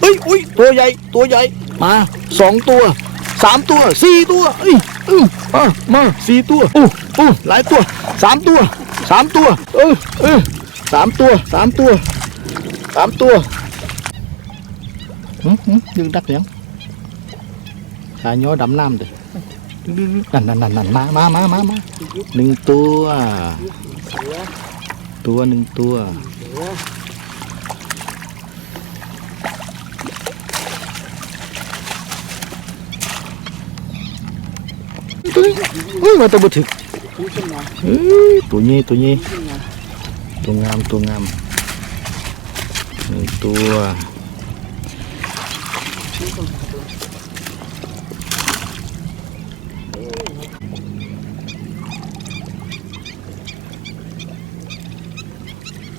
เอ้ยอุ้ยตัวใหญ่ตัวใหญ่มาสองตัวสามตัวสี่ตัวเอ้ยอืมมามาสี่ตัวอู้อู้หลายตัวสามตัวสามตัว เออเออสามตัวสามตัวสามตัวหึหึดึงดักเสียงสายย้อดำน้ำเด้อนั่นนั่นนั่นนั่นมามามามามาหนึ่งตัว ตัวหนึ่งตัว ตัวนี้เฮ้ยมาตัวบุถึกเฮ้ยตัวนี้ตัวนี้ตัวงามตัวงามหนึ่งตัว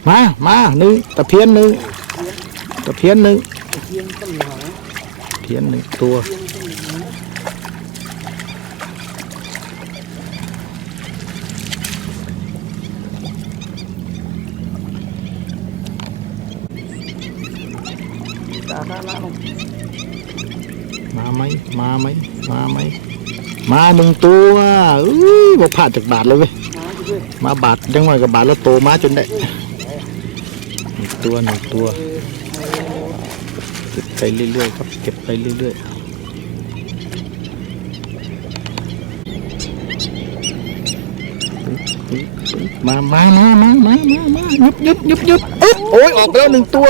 มา มาหนึ่งตะเพียนหนึ่งตะเพียนหนึ่งเพียนหนึ่งตัว มาไหมมาไหมมาไหมมาหนึ่งตัวอุ้ยบ่พลาดจากบาทเลยเว้ยมาบาทยังไงกับบาทแล้วโตมาจนได้หนึ่งตัวหนึ่งตัวเก็บไปเรื่อยๆครับเก็บไปเรื่อยๆมามามามามามายุบยุบยุบยุบโอ้ยออกไปแล้วหนึ่งตัว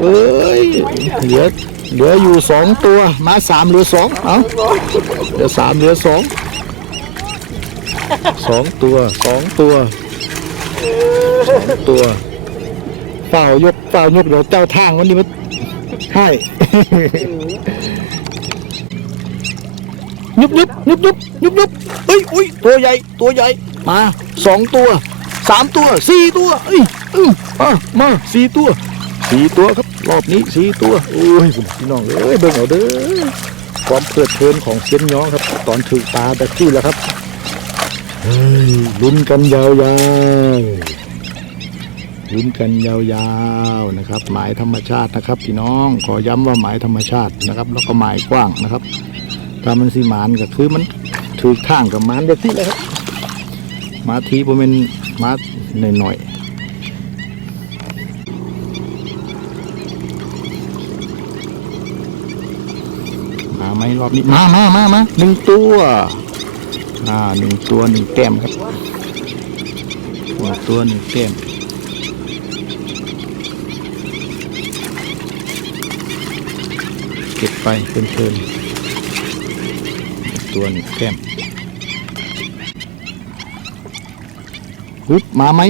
เอ้ยเหลือเหลืออยู่สองตัวมาสามเหลือสองเอ้าเหลือสามเหลือสองสองตัวสองตัวสองตัวเฝ้ายกเฝ้ายกเดี๋ยวเจ้าทางวันนี้มันให้ยุบยุบยุบยุบยุบยุบเอ้ยอุ้ยตัวใหญ่ตัวใหญ่มาสองตัวสามตัวสี่ตัวเอ้ยอืมมามาสี่ตัว สี่ตัวครับรอบนี้สี่ตัวโอ้ยพี่น้องเอ้ยเบิ่งเอาเด้อความเพลิดเพลินของเซียนย้องครับ ตอนถือตาตะกี้แล้วครับเฮ้ยลุ้นกันยาวๆลุ้นกันยาวๆนะครับ หมายธรรมชาตินะครับพี่น้องขอย้ำว่าหมายธรรมชาตินะครับ แล้วก็หมายกว้างนะครับถ้ามันสีหมานก็คือมันถือข้างกับมานแบบนี้และครับมาทีผมเป็นมาหน่อยๆ ไหมรอบนี้มามามามาหนึ่งตัวอ่าหนึ่งตัวหนึ่งแต้มครับหนึ่งตัวหนึ่งแต้มเก็บไปเพลินๆหนึ่งตัวหนึ่งแต้มฮึบมาไหม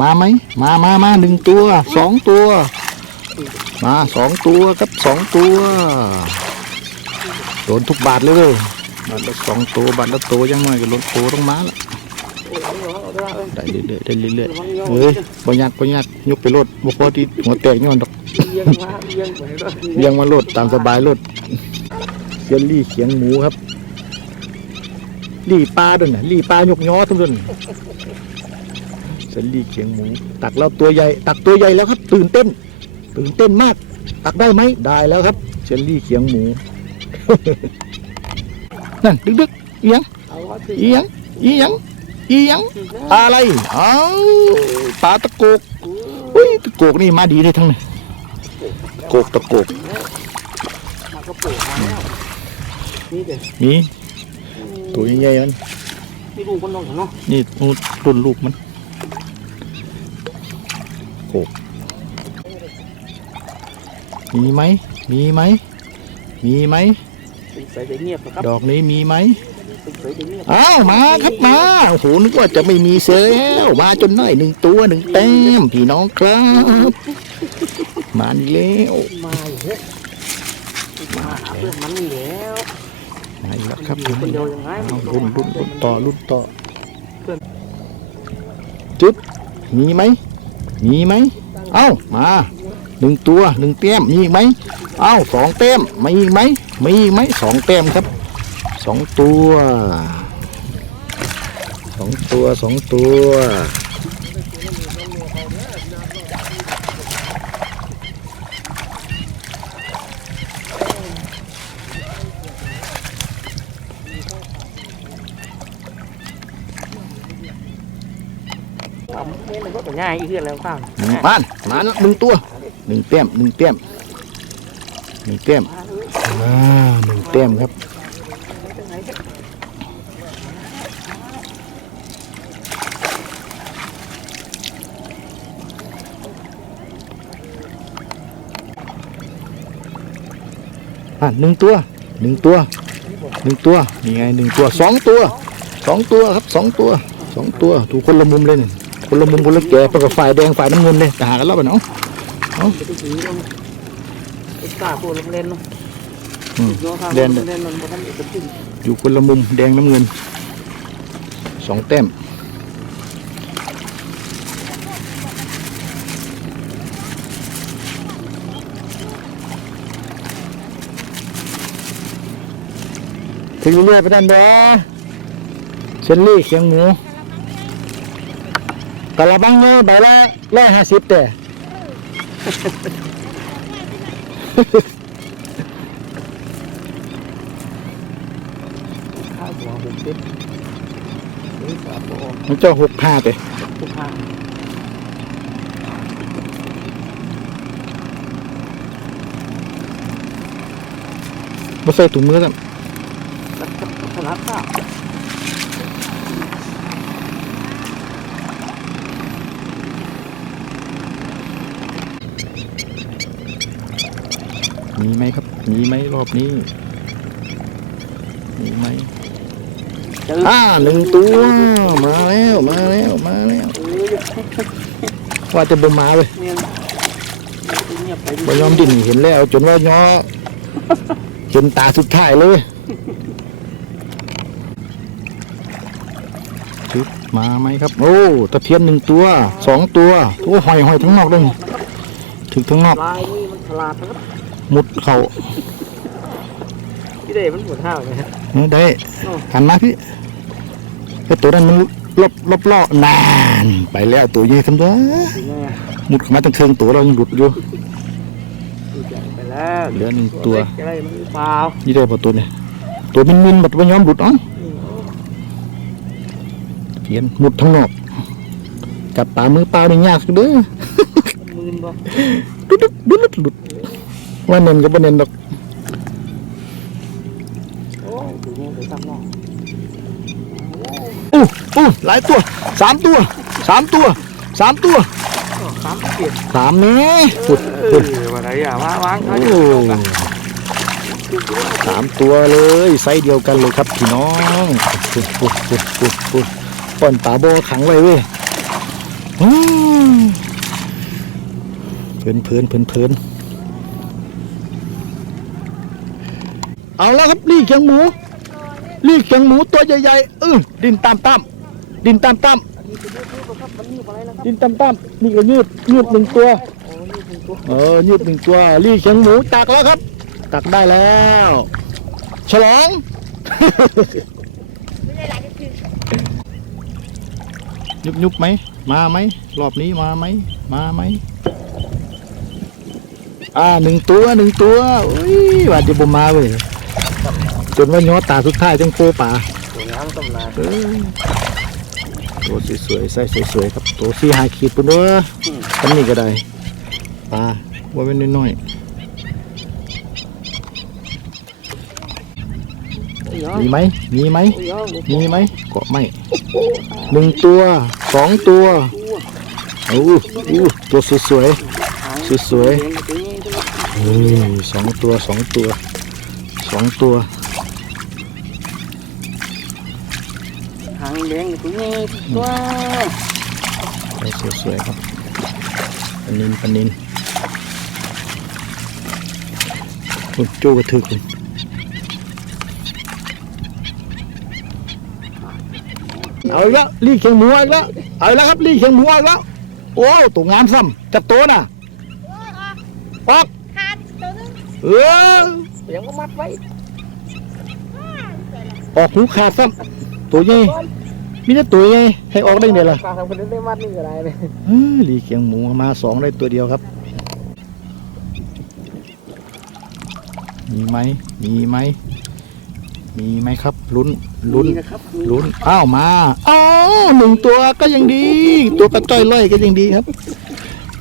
มาไหมมามามาหนึ่งตัวสองตัว มาสองตัวครับสองตัวโดนทุกบาทเลยเว้ยบาทละสองตัวบาทละตัวยังไงก็ลดตัวต้องมาละได้เรื่อยๆได้เรื่อยๆเฮ้ยปัญญากปัญญากยกไปรถบุพอที่หัวแตกย้อนดอกเลี้ยงมาเลี้ยงไปเลยเลี้ยงมาโลดตามสบายโลดเซียนลี่เขียงหมูครับลี่ปลาด้วยนะลี่ปลายกย้อทุกคนเซียนลี่เขียงหมู ตักแล้วตัวใหญ่ ตักตัวใหญ่แล้วครับ ตื่นเต้น ตื่นเต้นมาก ตักได้ไหมได้แล้วครับเซียนลี่เขียงหมู นั่นดึกดึกๆเอียงเอาว่าสิเอียงเอียงเอียงอะไรเอ้าปลาตะโกกอุ้ยตะโกกนี่มาดีเลยทั้งนั้นโกกตะโกกมันก็เปิดมาแล้วนี่เด็กมีตัวใหญ่ๆมันนี่ดูคนน้องของน้องนี่รุ่นลูกมันโกกมีไหมมีไหม มีไหมใส่ใจเงียบนะครับดอกนี้มีไหมใส่ใจเงียบอ้าวมาครับมาโอ้โหนึกว่าจะไม่มีเสียแล้วมาจนได้หนึ่งตัวหนึ่งแต้มพี่น้องครับมานี่แล้วมาอยู่เฮ้ยมาหาเพื่อนมันนี่แล้วมาอีกแล้วครับอยู่คนเดียวยังไงเอารุ่นรุ่นรุ่นต่อรุ่นต่อจึ๊บมีไหมมีไหมเอ้ามา หนึ่งตัวหนึ่งเต้มมีไหมอ้าวสองเต้มมีไหมมีไหมสองเต้มครับสองตัวสองตัวสองตัวมันก็ง่ายอีกเรื่องแล้วข้างมันมันหนึ่งตัว หนึ่งแต้มหนึ่งแต้มหนึ่งแต้มอ่าหนึ่งแต้มครับอะหนึ่งตัวหนึ่งตัวหนึ่งตัวนี่ไงหนึ่งตัวสองตัวสองตัวครับสองตัวสองตัวถูกคนละมุมเลยนี่คนละมุมคนละแก่ประกับฝ่ายแดงฝ่ายน้ำเงินเลยแต่หากันแล้วปะเนาะ จะไปถือลงไอ้กาโปลงเล่นเนาะอืมเนาะครับเล่นเล่นมันบ่ทันจะขึ้นอยู่คนละมุมแดงน้ำเงินสองแต้มถึงเรื่อยๆไปด้านเด้อเชลลี่เคียงหมูกะละบังเนาะใบละร้อยห้าสิบแต่ ข้าวหัวผมเป็นนี่สาโปมันจะหกห้าแต่ทุกข้าไม่ใส่ถุงมือแล้ว สลัดข้าว มีไหมครับ มีไหมรอบนี้ มีไหมเจออ่าหนึ่งตัว มาแล้ว มาแล้ว มาแล้วเออว่าจะบ่มาเว้ยเนี่ยเงียบไปดิบ่ยอมดิ้นเห็นแล้ว จนว่าย้อจนตาสุดท้ายเลยชึบมาไหมครับ โอ้ตะเพียนหนึ่งตัวสองตัวตัวหอยหอยทั้งนอกเลยถึงทั้งนอกลายนี่มันฉลาดนะครับ มุดเข่าพี่เดมันปวดห้าวเลยฮะเออได้โอ้หันมาพี่ไอ้ตัวนั้นมันลบลบล่อนานไปแล้วตัวใหญ่ขึ้นตัวถึงไงอะมุดเข้ามาตั้งเครื่องตัวเรายังหลุดอยู่ดูใจไปแล้วเหลือหนึ่งตัวเล็กอะไรมันหรือเปล่านี่ได้พอตัวเนี่ยตัวมินมินๆบัดว่ายอมหลุดอ๋ออืมเพียนหมุดทั้งนอกจับปลามือเปล่านี่ยากสุดเด้อมืนบ่ดุดดุดดุดหลุด ว่าเน้นกับบ่เน้นดอกโอ้ยดูนี่ไปซ้ำนอกอู้อู้หลายตัวสามตัวสามตัวสามตัวโอ้สามเกียรติสามนี่เอปุดอวันไหนอะมาวางโอ้เอาสามตัวเลยไซส์เดียวกันเลยครับพี่น้องปุดปุดปุดปุดปุดป้อนปลาโบขังไว้เว้ยอืมเพลินเพลินเพลินเพลิน เอาแล้วครับนี่เขียงหมูนี่เขียงหมูตัวใหญ่ๆเออดินตามตามดินตามตามมันมีอะไรแล้วครับดินตามตามนี่ก็ยืดยืดหนึ่งตัวโอ้นี่เป็นตัวเออยืดหนึ่งตัวรีเขียงหมูตักแล้วครับ ตักได้แล้ว ฉลองยุบยุบไหมมาไหมรอบนี้มาไหมมาไหมอ่าหนึ่งตัวหนึ่งตัวอุ้ยว่าจะบ่มาเว้ย จนว่าย้อตาสุดท้ายจังโคป่าสวยงามตำนานเออตัวสวยๆใส่สวยๆครับตัวสี่ห้าขีดปุ่นเด้ออันนี้ก็ได้ปลาว่าเป็นน้อยโอ้ยๆมีไหมมีไหมโอ้ยมีไหมเกาะไม่หนึ่งตัวสองตัวโอ้โอ้ตัวสวยสวยๆเฮ้ยสองตัวสองตัว สองตัวหางแดงตัวนี้ตัวไปสวยๆครับปลานินปลานินคุณโจ้กระทึกเลยเอาอีกแล้วรีดเขียงหมูอีกแล้วเอาอีกแล้วครับรีดเขียงหมูอีกแล้วโอ้ตัวงามซ้ำจับตัวน่ะออกขาดตัวนึงเออเสี ยงก็มัดไว้ออกหูขาดซ้ำตัวใหญ่มีแต่ตัวใหญ่ให้ออกได้ไงล่ะการทำคนได้มัดนี่ก็ได้เลยเออรีดเขียงหมูมาสองได้ตัวเดียวครับ มีไหมมีไหมมีไหมครับลุ้นลุ้นนี่นะครับลุ้นอ้าวมาอ้าวหนึ่งตัวก็ยังดี ตัวกระจ้อยล่อยก็ยังดีครับ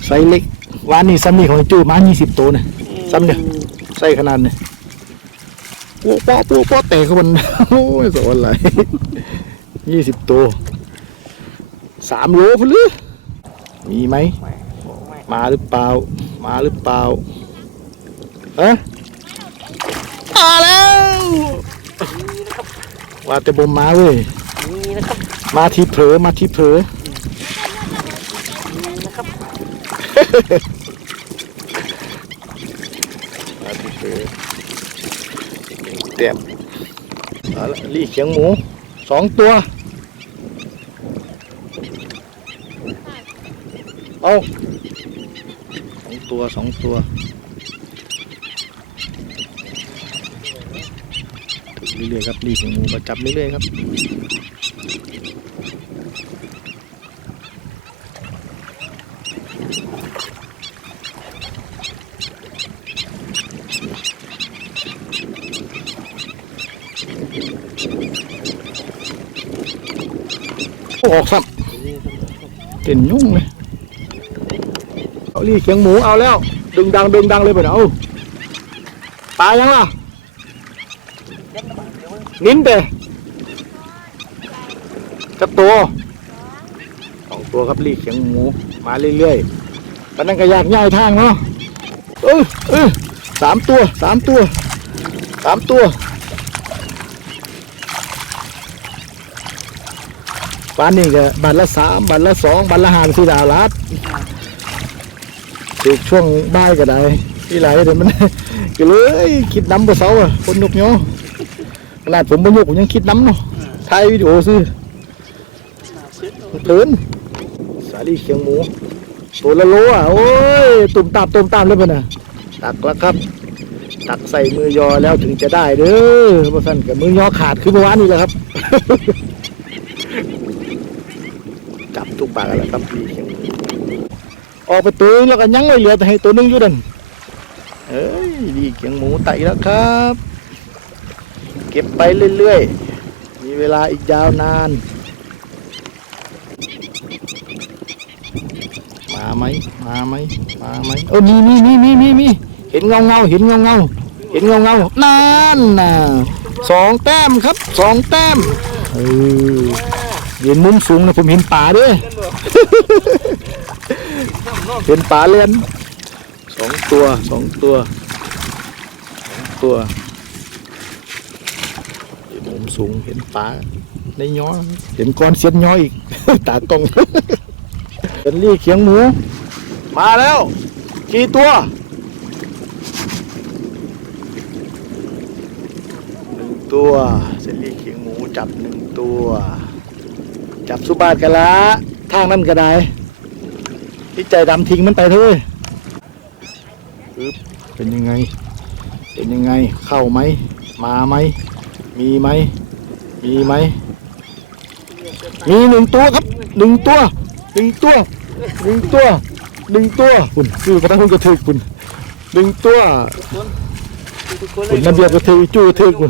ไซส์เล็กวานนี่ซัมนี่ของจูมายี่สิบตัวเนี่ยซ้ำเนี่ยไส้ขนาดเนี่ย ปูป้อปูป้อเตะเขามันโอ้ยสอนอะไรยี่สิบตัวสามโลพนหรือมีไหม มาหรือเปล่า มาหรือเปล่าฮะมาแล้วนี่นะบว่าแต่บมมาเว้ยมาทีเผลอมาทีเผลอมาทีเผลอ ต็มเอาละรีเขียงหมูสองตัว เอาสองตัวสองตัวถึงเรื่อยๆครับรีเขียงหมูมาจับเรื่อยๆครับ ออกซ้ำเต็นยุ่งเลยเอาลี่เขียงหมูเอาแล้ว ดึงดังดึงดังเลยไปเอาปลายยังล่ะนิ้นเตะจะตัวสองตัวครับลี่เขียงหมูมาเรื่อยๆตอนนั้นก็ยากย่ายทางเนาะเออเออสามตัวสามตัวสามตัว บ้านนี่ก็บัตรละสามบัตรละสองบัตรละห้าสี่ดาวลัดถูกช่วงบ่ายก็ได้ที่ไรเดี๋ยวมันก็เลยคิดน้ำบ่เสาอะคนยกเนาะขนาดผมบ่ยกผมยังคิดน้ำเนาะถ่ายวิดีโอซื้อเชื่อนสาลีเขียงหมูตัวละโลอะโอ้ยตุ่มตามตุ่มตามเลยเพื่อนน่ะตักแล้วครับ ตักใส่มือยอแล้วถึงจะได้เด้อเพราะสั่นกับมือยอขาดคือเมื่อวานนี้แหละครับ จับทุกปากกันแล้วครับลีออกไปตัวแล้วก็ยังไม่เหลือแต่ให้ตัวหนึงอยู่ดันเอ้ยลีเขียงหมูไต่แล้วครับ เก็บไปเรื่อยๆ มีเวลาอีกยาวนาน มาไหมมาไหมมาไหมเออมีมีมีมีมีมีเห็นเงาเงาเห็นเงาเงาเห็นเงาเงานั่นน่ะสองแต้มครับสองแต้มเออ เห็นมุมสูงนะผมเห็นป่าด้วยเห็นป่าเลียนสองตัวสองตัวสองตัวเห็นมุมสูงเห็นป่าในย้อเห็นก้อนเสียนย้อยอีกตากล้องเป็นลี่เขียงหมู มาแล้ว กี่ตัวหนึ่งตัวเซนลี่เขียงหมูจับหนึ่งตัว จับสุบาทกันละทางนั้นก็ได้ที่ใจดำทิ้งมันไปเถอะเป็นยังไง เป็นยังไงเข้าไหม มาไหม มีไหม มีไหม มีหนึ่งตัวครับหนึ่งตัวหนึ่งตัวหนึ่งตัวหนึ่งตัวคุณคือกระทั่งคุณกระเทยคุณหนึ่งตัวทุกคนเลคุณระเบียบกระเทยจู้กระเทยคุณ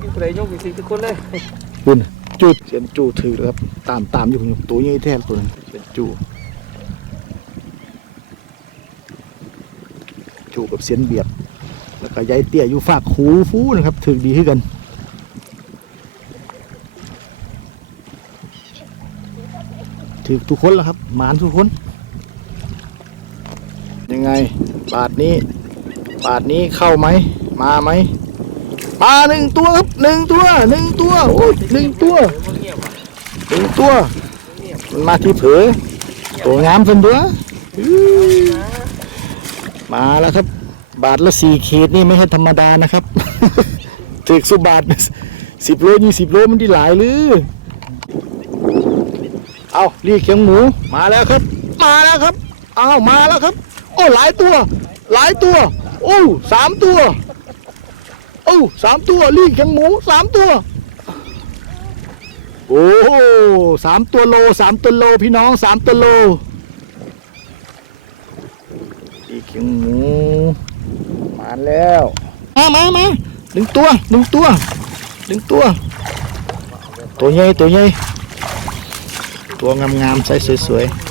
กินไปยกอีกสิทุกคนเลยคุณ จูเสียนจูถือครับตามตามอยู่คุณตัวใหญ่แท้ตัวนั้นเสียนจูจูกับเสียนเบียดแล้วก็ยายเตี้ยอยู่ฝากหูฟูนะครับถือดีขึ้นกันถือทุกคนแล้วครับหมานทุกคน ยังไง บาทนี้ บาทนี้เข้าไหม มาไหม มาหนึ่งตัวครับหนึ่งตัวหนึ่งตัวโอ้ยหนึ่งตัวหนึ่งตัวมันมาที่เผลอตัวงามสันตัวมาแล้วครับ บาทละสี่ขีดนี่ไม่ใช่ธรรมดานะครับถึกสุบาทสิบโลยี่สิบโลมันที่หลายหรือเอารีกเขียงหมูมาแล้วครับ มาแล้วครับเอามาแล้วครับ โอ้หลายตัว หลายตัว โอ้สามตัว สามตัวรีกเขียงหมูสามตัว โอ้สามตัวโลสามตัวโลพี่น้องสามตัวโลอีกเขียงหมูมาแล้วมามามาหนึ่งตัวหนึ่งตัวหนึ่งตัว ตัวใหญ่ตัวใหญ่ตัวงามๆใสสวยๆ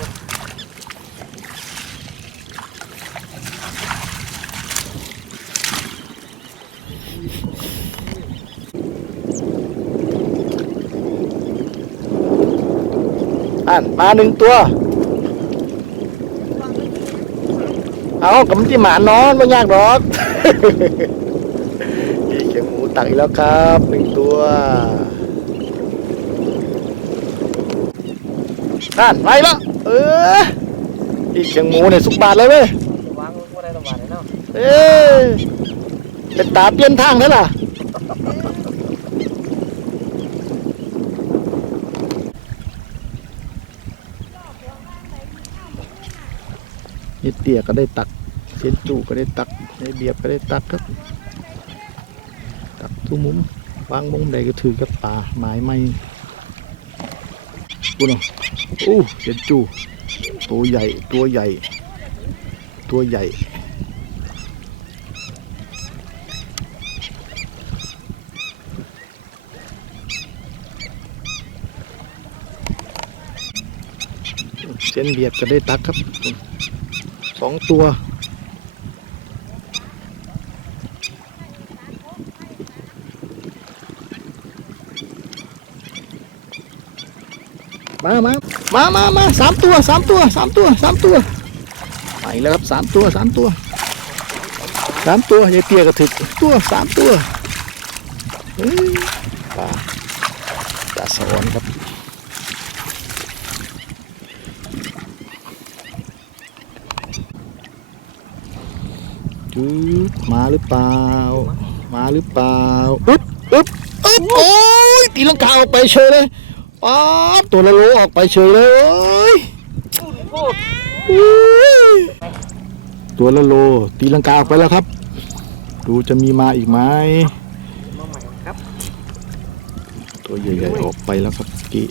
อ่านมาหนึ่งตัว เอากับมันที่หมานอนไม่ยากหรอกพี่เขียงหมูตักอีกแล้วครับหนึ่งตัวนั่นไปแล้วเออพี่เขียงหมูเนี่ยสุกบาทเลยเว้ยวางไว้ได้ตะวันเลยเนาะเอ้ยเป็นตาเปลี่ยนทางแล้วล่ะ นี่เตี้ยก็ได้ตักเสียนจูก็ได้ตักในเบียบก็ได้ตักครับ ตักทุกมุมวางมุมใดก็ถือกับปลาไม้ไม่กูเนาะโอ้เสียนจูตัวใหญ่ตัวใหญ่ ตัวใหญ่เส้นเบียดก็ได้ตักครับ องตัว มามามามามาสามตัวสามตัวสามตัวสามตัวไปแล้วครับสามตัวสามตัวสามตัวยายเตี้ยก็ถึกตัวสามตัวเฮ้ยปลาปลาสวรรค์ครับ จุด มาหรือเปล่า มาหรือเปล่าอึ๊บอึ๊บอึ๊บโอ้ยตีลังกาออกไปเฉยเลยป๊าดตัวละโลออกไปเฉยเลยเอ้ยพูดพูดอุ้ยตัวละโล ตีลังกาออกไปแล้วครับ ดูจะมีมาอีกไหมมาใหม่ครับตัวใหญ่ๆออกไปแล้วครับกี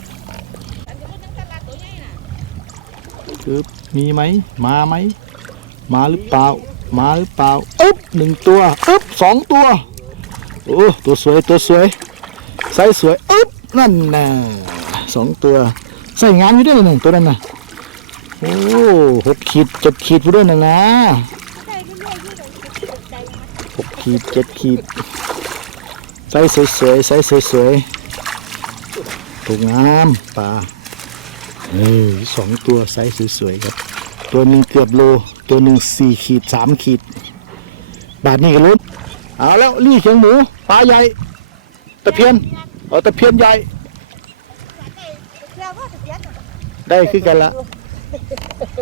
คือมีไหม มาไหม มาหรือเปล่า มาหรือเปล่าอึ๊บหนึ่งตัวอึ๊บสองตัวโอ้ตัวสวยตัวสวยไซส์สวยอึ๊บนั่นน่ะสองตัวใส่งานอยู่ด้วยหนึ่งตัวนั้นน่ะโอ้หกขีดเจ็ดขีดอยู่ด้วยนะนะหกขีดเจ็ดขีดไซส์สวยๆไซส์สวยๆถูกงามปลาเออสองตัวไซส์สวยๆครับ ตัวหนึ่งเกือบโล ตัวหนึ่งสี่ขีดสามขีด บาทนี่ก็ลุ้นเอาแล้วลี่เขียงหมูปลาใหญ่ ตะเพียนเออตะเพียนใหญ่ ได้คือกันละ